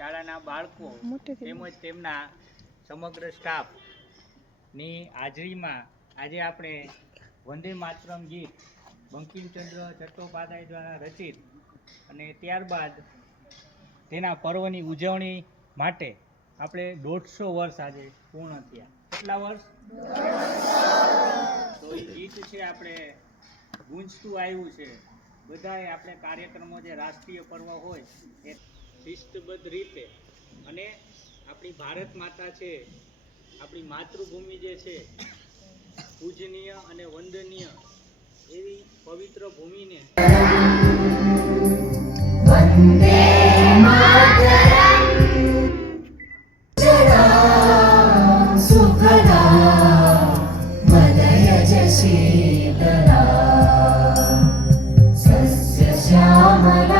શાળાના બાળકો તેમજ તેમના સમગ્ર સ્ટાફની હાજરીમાં આજે આપણે વંદે માતરમ ગીત બંકિમચંદ્ર ચટ્ટોપાધ્યાય દ્વારા રચિત અને ત્યારબાદ તેના પર્વની ઉજવણી માટે આપણે દોઢસો વર્ષ આજે પૂર્ણ થયા. કેટલા વર્ષ? તો એ ગીત છે આપણે ગુંજતું આવ્યું છે. બધાએ આપણે કાર્યક્રમો જે રાષ્ટ્રીય પર્વ હોય એ શિસ્તબદ્ધ રીતે અને આપણી ભારત માતા છે, આપણી માતૃભૂમિ જે છે, પૂજનીય અને વંદનીય એવી પવિત્ર ભૂમિને શ્યામલા.